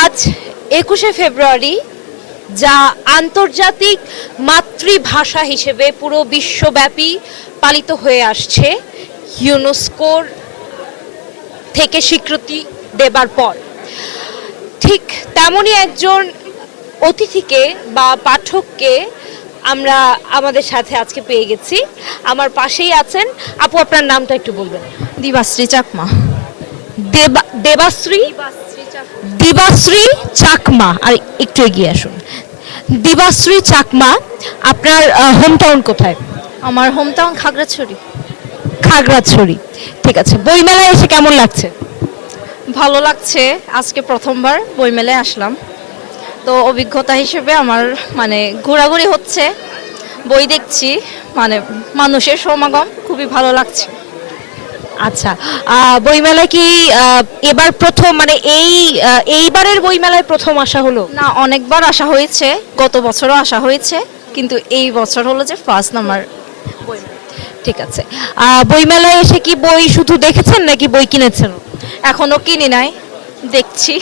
আজ একুশে ফেব্রুয়ারি যা আন্তর্জাতিক মাতৃভাষা হিসেবে পুরো বিশ্বব্যাপী পালিত হয়ে আসছে ইউনেস্কোর থেকে স্বীকৃতি দেবার পর। ঠিক তেমনই একজন অতিথিকে বা পাঠককে আমরা আমাদের সাথে আজকে পেয়ে গেছি। আমার পাশেই আছেন আপু আপনার নামটা একটু বলবেন। দিবাশ্রী চাকমা। দেবা দেবাশ্রী? দিবাশ্রী চাকমা আর একটু এগিয়ে আসুন। দিবাশ্রী চাকমা আপনার হোম টাউন কোথায়? আমার হোম টাউন খাগড়াছড়ি। খাগড়াছড়ি। ঠিক আছে বইমেলায় এসে কেমন লাগছে? ভালো লাগছে আজকে প্রথমবার বইমেলায় আসলাম। তো অভিজ্ঞতা হিসেবে আমার মানে ঘোরাঘুরি হচ্ছে। বই দেখছি মানে মানুষের সমাগম খুবই ভালো লাগছে। আচ্ছা বইমেলায় কি এবার প্রথম মানে এই এইবারের বইমেলায় প্রথম আসা হলো? না অনেকবার আসা হয়েছে গত বছরও আসা হয়েছে কিন্তু এই বছর হলো যে ফার্স্ট নাম্বার ঠিক আছে বইমেলায় এসে কি বই শুধু দেখেছেন নাকি বই কিনেছেন? এখনও কিনি নাই দেখছি।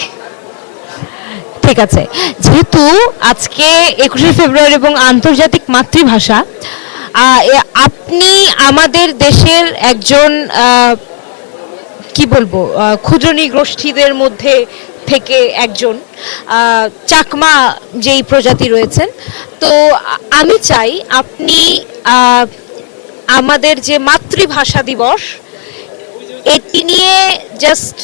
ঠিক আছে যেহেতু আজকে একুশে ফেব্রুয়ারি এবং আন্তর্জাতিক মাতৃভাষা আপনি আমাদের দেশের একজন কি বলব আহ, ক্ষুদ্র নৃগোষ্ঠীদের মধ্যে থেকে একজন চাকমা যেই প্রজাতি রয়েছেন। তো আমি চাই আপনি আমাদের যে মাতৃভাষা দিবস এটি নিয়ে জাস্ট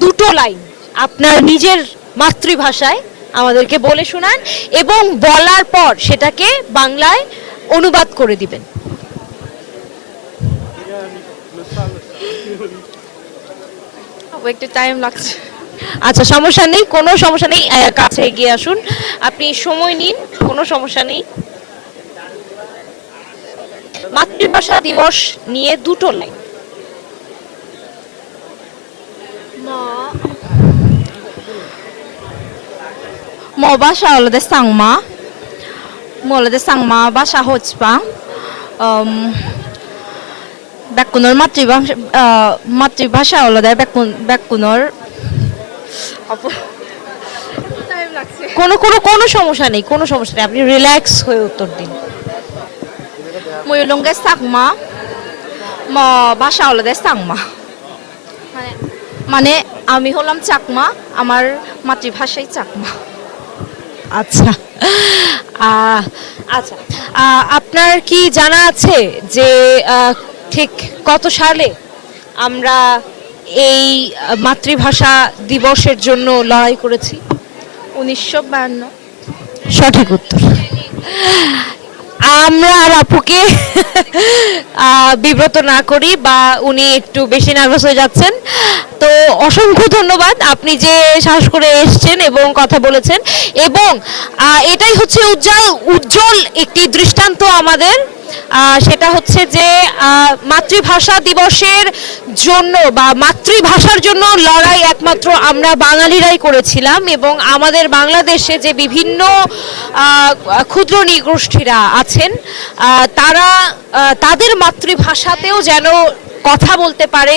দুটো লাইন আপনার নিজের মাতৃভাষায় আমাদেরকে বলে শোনান এবং বলার পর সেটাকে বাংলায় অনুবাদ করে দিবেন। একটু টাইম লাগছে। আচ্ছা সমস্যা নেই কোনো সমস্যা নেই কাছে এগিয়ে আসুন। আপনি সময় নিন কোনো সমস্যা নেই। মাতৃভাষা দিবস নিয়ে দুটো line. mo basha olode sangma mo olode sangma basha um মাতৃভাষা মাতৃভাষা বেকুনৰ টাইম লাগছে কোনো কোনো কোনো সমস্যা নেই কোনো সমস্যা নেই আপনি রিল্যাক্স হয়ে উত্তর দিন। ময়ূলঙ্গে চাকমা ম ভাষা অলদে চাংমা মানে মানে আমি হলাম চাকমা আমার মাতৃভাষাই চাকমা। আচ্ছা। আচ্ছা। আপনার কি জানা আছে যে ঠিক কত সালে আমরা এই মাতৃভাষা দিবসের জন্য লড়াই করেছি? উনিশশো বায়ান্ন। সঠিক উত্তর। আমরা আর আপুকে বিব্রত না করি বা উনি একটু বেশি নার্ভাস হয়ে যাচ্ছেন। তো অসংখ্য ধন্যবাদ আপনি যে সাহস করে এসছেন এবং কথা বলেছেন। এবং এটাই হচ্ছে উজ্জ্বল উজ্জ্বল একটি দৃষ্টান্ত আমাদের। সেটা হচ্ছে যে মাতৃভাষা দিবসের জন্য বা মাতৃভাষার জন্য লড়াই একমাত্র আমরা বাঙালিরাই করেছিলাম এবং আমাদের বাংলাদেশে যে বিভিন্ন ক্ষুদ্র নৃগোষ্ঠীরা আছেন তারা তাদের মাতৃভাষাতেও যেন কথা বলতে পারে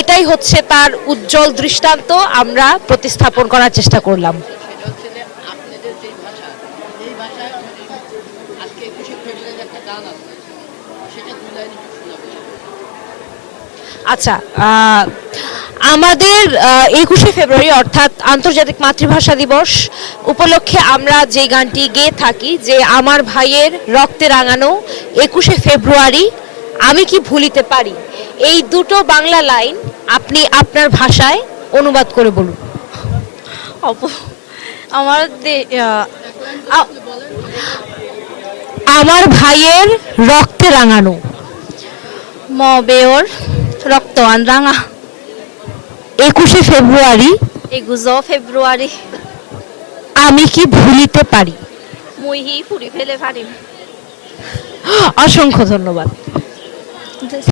এটাই হচ্ছে তার উজ্জ্বল দৃষ্টান্ত আমরা প্রতিস্থাপন করার চেষ্টা করলাম সেটা হচ্ছে যে আপনাদের যে ভাষা এই ভাষায় আমাদের আজকে একুশে ফেব্রুয়ারির একটা গান আছে সেটা দু লাইন একটু শোনাবেন আচ্ছা আমাদের একুশে ফেব্রুয়ারি অর্থাৎ আন্তর্জাতিক মাতৃভাষা দিবস উপলক্ষে আমরা যে গানটি গেয়ে থাকি যে আমার ভাইয়ের রক্তে রাঙানো একুশে ফেব্রুয়ারি আমি কি ভুলিতে পারি? এই দুটো বাংলা লাইন আপনি আপনার ভাষায় অনুবাদ করে বলুন। অপ আমার আমার ভাইয়ের রক্তে রাঙানো। ম আন রাঙা একুশে ফেব্রুয়ারি। একুশ ফেব্রুয়ারি। আমি কি ভুলিতে পারি? মুই হি ফুৰি ফেলে পারি। অসংখ্য ধন্যবাদ।